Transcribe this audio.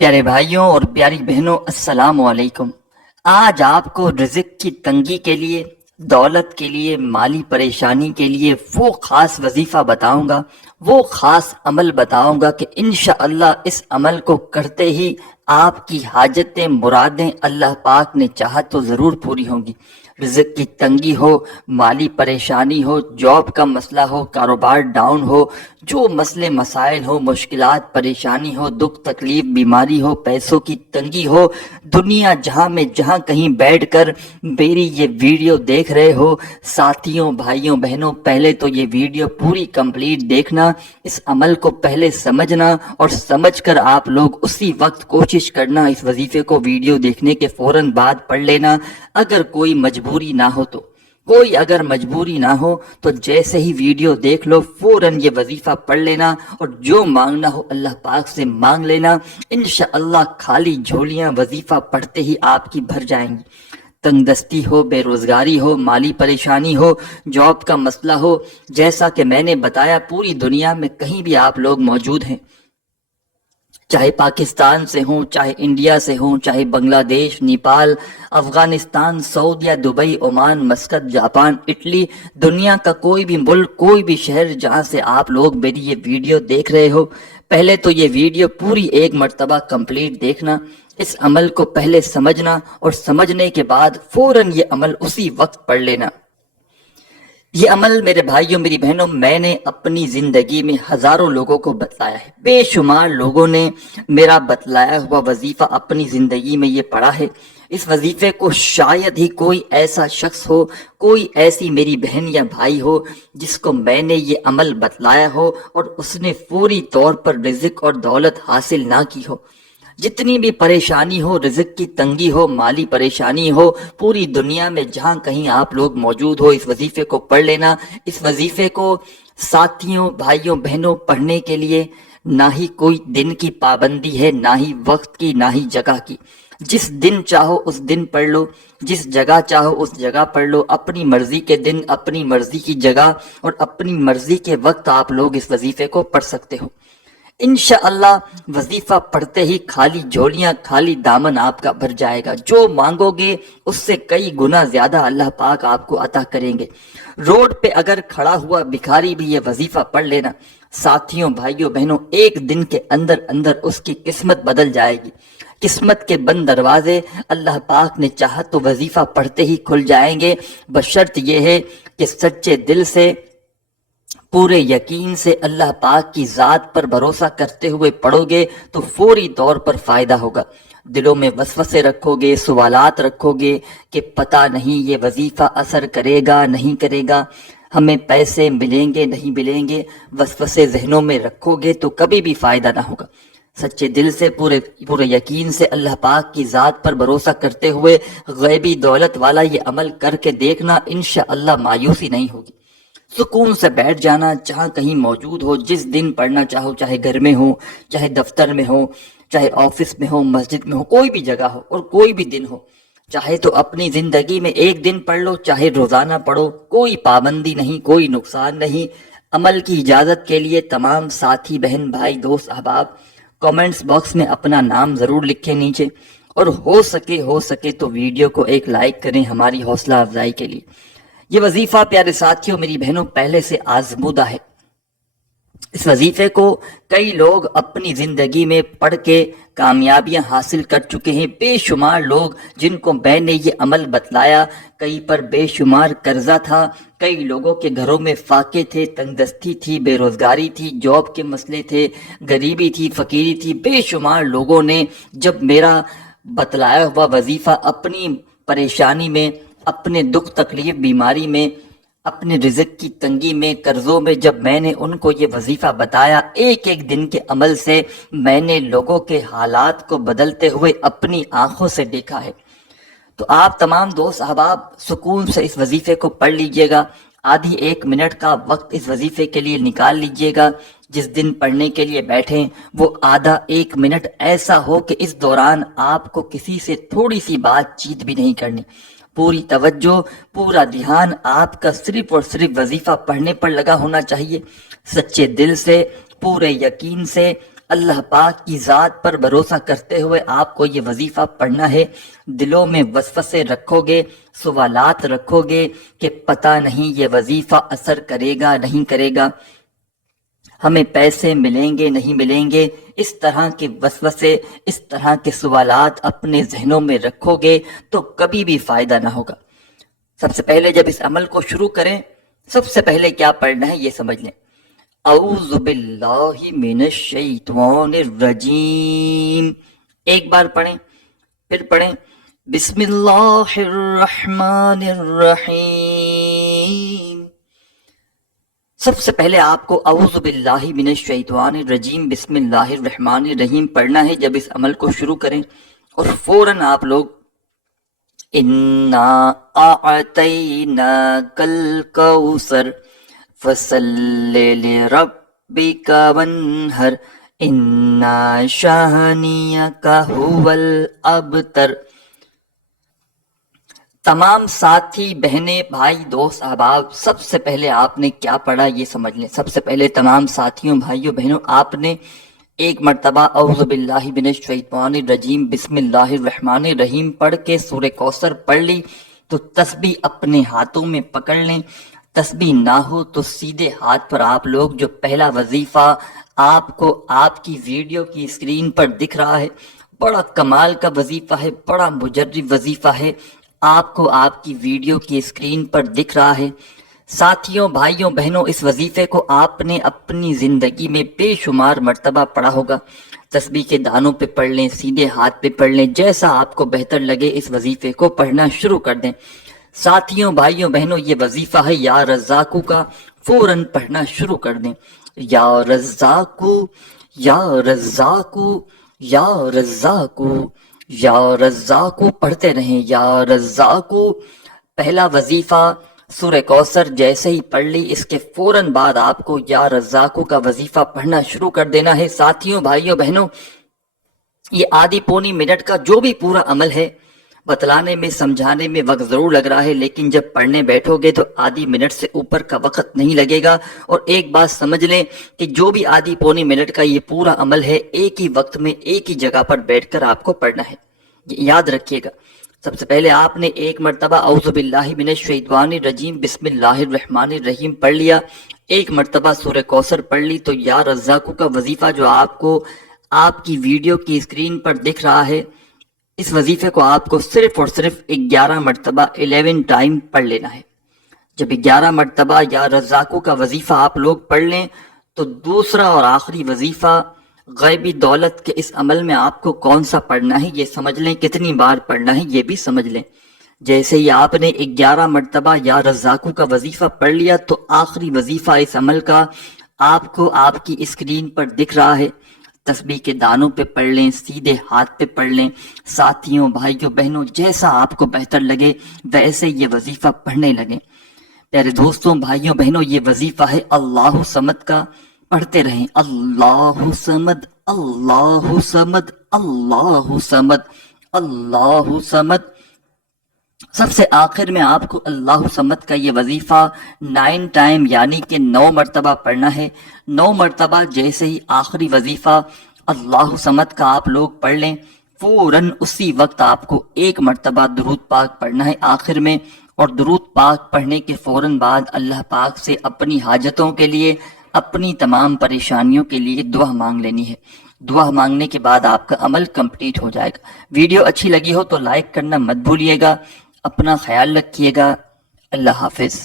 प्यारे भाइयों और प्यारी बहनों, अस्सलाम वालेकुम। आज आपको रिज़्क की तंगी के लिए, दौलत के लिए, माली परेशानी के लिए वो ख़ास वजीफ़ा बताऊंगा, वो ख़ास अमल बताऊंगा कि इंशाअल्लाह इस अमल को करते ही आपकी हाजतें, मुरादें अल्लाह पाक ने चाहा तो ज़रूर पूरी होंगी। रिज़्क की तंगी हो, माली परेशानी हो, जॉब का मसला हो, कारोबार डाउन हो, जो मसले मसाइल हो, मुश्किलात परेशानी हो, दुख तकलीफ बीमारी हो, पैसों की तंगी हो, दुनिया जहां में जहां कहीं बैठकर मेरी ये वीडियो देख रहे हो, साथियों भाइयों बहनों, पहले तो ये वीडियो पूरी कंप्लीट देखना, इस अमल को पहले समझना और समझकर आप लोग उसी वक्त कोशिश करना इस वजीफे को वीडियो देखने के फौरन बाद पढ़ लेना। अगर कोई मजबूरी ना हो तो, कोई अगर मजबूरी ना हो तो जैसे ही वीडियो देख लो फौरन ये वजीफा पढ़ लेना और जो मांगना हो अल्लाह पाक से मांग लेना। इंशाअल्लाह खाली झोलियां वजीफा पढ़ते ही आपकी भर जाएंगी। तंगदस्ती हो, बेरोजगारी हो, माली परेशानी हो, जॉब का मसला हो, जैसा कि मैंने बताया पूरी दुनिया में कहीं भी आप लोग मौजूद हैं, चाहे पाकिस्तान से हों, चाहे इंडिया से हों, चाहे बांग्लादेश, नेपाल, अफगानिस्तान, सऊदीया, Dubai, Oman, Muscat, Japan, Italy, दुनिया का कोई भी मुल्क, कोई भी शहर जहां से आप लोग मेरी ये वीडियो देख रहे हो, पहले तो ये वीडियो पूरी एक मर्तबा कंप्लीट देखना, इस अमल को पहले समझना और समझने के बाद फौरन ये अमल उसी वक्त पढ़ लेना। ये अमल मेरे भाइयों मेरी बहनों मैंने अपनी जिंदगी में हजारों लोगों को बतलाया है, बेशुमार लोगों ने मेरा बतलाया हुआ वजीफा अपनी जिंदगी में ये पढ़ा है। इस वजीफे को शायद ही कोई ऐसा शख्स हो, कोई ऐसी मेरी बहन या भाई हो जिसको मैंने ये अमल बतलाया हो और उसने पूरी तौर पर रिज़्क और दौलत हासिल ना की हो। जितनी भी परेशानी हो, रिज़्क की तंगी हो, माली परेशानी हो, पूरी दुनिया में जहां कहीं आप लोग मौजूद हो, इस वजीफे को पढ़ लेना। इस वजीफे को साथियों भाइयों बहनों पढ़ने के लिए ना ही कोई दिन की पाबंदी है, ना ही वक्त की, ना ही जगह की। जिस दिन चाहो उस दिन पढ़ लो, जिस जगह चाहो उस जगह पढ़ लो। अपनी मर्जी के दिन, अपनी मर्जी की जगह और अपनी मर्जी के वक्त आप लोग इस वजीफे को पढ़ सकते हो। इंशाअल्लाह वजीफा पढ़ते ही खाली झोलियां, खाली दामन आपका भर जाएगा। जो मांगोगे उससे कई गुना ज्यादा अल्लाह पाक आपको अता करेंगे। रोड पे अगर खड़ा हुआ भिखारी भी ये वजीफा पढ़ लेना, साथियों भाइयों बहनों, एक दिन के अंदर अंदर उसकी किस्मत बदल जाएगी। किस्मत के बंद दरवाजे अल्लाह पाक ने चाहा तो वजीफा पढ़ते ही खुल जाएंगे, बशर्त यह है कि सच्चे दिल से, पूरे यकीन से, अल्लाह पाक की जात पर भरोसा करते हुए पढ़ोगे तो फौरी तौर पर फायदा होगा। दिलों में वसवसे रखोगे, सवालात रखोगे कि पता नहीं ये वजीफा असर करेगा नहीं करेगा, हमें पैसे मिलेंगे नहीं मिलेंगे, वसवसे जहनों में रखोगे तो कभी भी फायदा ना होगा। सच्चे दिल से, पूरे यकीन से, अल्लाह पाक की जात पर भरोसा करते हुए गैबी दौलत वाला ये अमल करके देखना, इंशाअल्लाह मायूसी नहीं होगी। सुकून से बैठ जाना, जहां कहीं मौजूद हो, जिस दिन पढ़ना चाहो, चाहे घर में हो, चाहे दफ्तर में हो, चाहे ऑफिस में हो, मस्जिद में हो, कोई भी जगह हो और कोई भी दिन हो। चाहे तो अपनी जिंदगी में एक दिन पढ़ लो, चाहे रोजाना पढ़ो, कोई पाबंदी नहीं, कोई नुकसान नहीं। अमल की इजाजत के लिए तमाम साथी बहन भाई दोस्त अहबाब कमेंट्स बॉक्स में अपना नाम जरूर लिखें नीचे, और हो सके तो वीडियो को एक लाइक करें हमारी हौसला अफजाई के लिए। ये वजीफा प्यारे साथियों मेरी बहनों पहले से आजमूदा है। इस वजीफे को कई लोग अपनी जिंदगी में पढ़ के कामयाबियां हासिल कर चुके हैं। बेशुमार लोग जिनको मैंने ये अमल बतलाया, कई पर बेशुमार कर्जा था, कई लोगों के घरों में फाके थे, तंगदस्ती थी, बेरोजगारी थी, जॉब के मसले थे, गरीबी थी, फकीरी थी। बेशुमार लोगों ने जब मेरा बतलाया हुआ वजीफा अपनी परेशानी में, अपने दुख तकलीफ बीमारी में, अपने रिज़्क की तंगी में, कर्जों में, जब मैंने उनको ये वजीफा बताया, एक एक दिन के अमल से मैंने लोगों के हालात को बदलते हुए अपनी आंखों से देखा है। तो आप तमाम दोस्त अहबाब सुकून से इस वजीफे को पढ़ लीजिएगा। आधी एक मिनट का वक्त इस वजीफे के लिए निकाल लीजिएगा। जिस दिन पढ़ने के लिए बैठें वो आधा एक मिनट ऐसा हो कि इस दौरान आपको किसी से थोड़ी सी बातचीत भी नहीं करनी। पूरी तवज्जो, पूरा ध्यान आपका सिर्फ और सिर्फ वजीफा पढ़ने पर लगा होना चाहिए। सच्चे दिल से, पूरे यकीन से, اللہ پاک کی ذات پر بھروسہ کرتے ہوئے آپ کو یہ وظیفہ پڑھنا ہے۔ دلوں میں وسوسے رکھو گے، سوالات رکھو گے کہ پتہ نہیں یہ وظیفہ اثر کرے گا نہیں کرے گا، ہمیں پیسے ملیں گے نہیں ملیں گے، اس طرح کے وسوسے، اس طرح کے سوالات اپنے ذہنوں میں رکھو گے تو کبھی بھی فائدہ نہ ہوگا۔ سب سے پہلے جب اس عمل کو شروع کریں، سب سے پہلے کیا پڑھنا ہے یہ سمجھ لیں۔ اعوذ باللہ من الشیطان الرجیم، ایک بار پڑھیں، پھر پڑھیں بسم اللہ الرحمن الرحیم۔ سب سے پہلے آپ کو اعوذ باللہ من الشیطان الرجیم بسم اللہ الرحمن الرحیم پڑھنا ہے جب اس عمل کو شروع کریں، اور فوراً آپ لوگ انا اعطیناک الکوثر فصل لربک وانحر ان شانئک ھو الابتر۔ تمام ساتھی، بہنیں، بھائی، دوست، احباب، سب سے پہلے آپ نے کیا پڑھا یہ سمجھ لیں۔ سب سے پہلے تمام ساتھیوں، بھائیوں، بہنوں، آپ نے ایک مرتبہ اعوذ باللہ من الشیطان الرجیم بسم اللہ الرحمن الرحیم پڑھ کے سورہ کوثر پڑھ لی تو تسبیح اپنے ہاتھوں میں پکڑ لیں۔ تسبیح نہ ہو تو سیدھے ہاتھ پر آپ لوگ جو پہلا وظیفہ آپ کو آپ کی ویڈیو کی اسکرین پر دکھ رہا ہے، بڑا کمال کا وظیفہ ہے، بڑا مجرب وظیفہ ہے، آپ کو آپ کی ویڈیو کی اسکرین پر دکھ رہا ہے۔ ساتھیوں، بھائیوں، بہنوں، اس وظیفے کو آپ نے اپنی زندگی میں بے شمار مرتبہ پڑھا ہوگا۔ تسبیح کے دانوں پہ پڑھ لیں، سیدھے ہاتھ پہ پڑھ لیں، جیسا آپ کو بہتر لگے اس وظیفے کو پڑھنا شروع کر دیں۔ ساتھیوں، بھائیوں، بہنوں، یہ وظیفہ ہے یا رزاقو کا، فوراً پڑھنا شروع کر دیں۔ یا رزاقو، یا رزاقو، یا رزاقو، یا رزاقو پڑھتے رہیں، یا رزاقو۔ پہلا وظیفہ سورہ کوثر جیسے ہی پڑھ لی، اس کے فوراً بعد آپ کو یا رزاقو کا وظیفہ پڑھنا شروع کر دینا ہے۔ ساتھیوں، بھائیوں، بہنوں، یہ آدھی پونی منٹ کا جو بھی پورا عمل ہے، بتلانے میں، سمجھانے میں وقت ضرور لگ رہا ہے، لیکن جب پڑھنے بیٹھو گے تو آدھی منٹ سے اوپر کا وقت نہیں لگے گا۔ اور ایک بات سمجھ لیں کہ جو بھی آدھی پونی منٹ کا یہ پورا عمل ہے، ایک ہی وقت میں ایک ہی جگہ پر بیٹھ کر آپ کو پڑھنا ہے، یہ یاد رکھیے گا۔ سب سے پہلے آپ نے ایک مرتبہ اعوذ باللہ من الشیطان الرجیم بسم اللہ الرحمن الرحیم پڑھ لیا، ایک مرتبہ سورہ کوثر پڑھ لی، تو یا رزاقو کا وظیفہ جو آپ کو آپ کی ویڈیو کی اسکرین پر دکھ رہا ہے، اس وظیفے کو آپ کو صرف اور صرف 11 مرتبہ 11 ٹائم پڑھ لینا ہے۔ جب 11 مرتبہ یا رزاقو کا وظیفہ آپ لوگ پڑھ لیں تو دوسرا اور آخری وظیفہ غیبی دولت کے اس عمل میں آپ کو کون سا پڑھنا ہے یہ سمجھ لیں، کتنی بار پڑھنا ہے یہ بھی سمجھ لیں۔ جیسے ہی آپ نے 11 مرتبہ یا رزاقو کا وظیفہ پڑھ لیا تو آخری وظیفہ اس عمل کا آپ کو آپ کی اسکرین پر دکھ رہا ہے، تسبیح کے دانوں پہ پڑھ لیں، سیدھے ہاتھ پہ پڑھ لیں۔ ساتھیوں، بھائیوں، بہنوں، جیسا آپ کو بہتر لگے ویسے یہ وظیفہ پڑھنے لگیں۔ پیارے دوستوں، بھائیوں، بہنوں، یہ وظیفہ ہے اللہ صمد کا، پڑھتے رہیں اللہ صمد، اللہ صمد، اللہ صمد، اللہ صمد۔ سب سے آخر میں آپ کو اللہ صمد کا یہ وظیفہ 9 ٹائم یعنی کہ 9 مرتبہ پڑھنا ہے۔ 9 مرتبہ جیسے ہی آخری وظیفہ اللہ صمد کا آپ لوگ پڑھ لیں، فوراً اسی وقت آپ کو 1 مرتبہ درود پاک پڑھنا ہے آخر میں، اور درود پاک پڑھنے کے فوراً بعد اللہ پاک سے اپنی حاجتوں کے لیے، اپنی تمام پریشانیوں کے لیے دعا مانگ لینی ہے۔ دعا مانگنے کے بعد آپ کا عمل کمپلیٹ ہو جائے گا۔ ویڈیو اچھی لگی ہو تو لائک کرنا مت بھولیے گا، اپنا خیال رکھیے گا۔ اللہ حافظ۔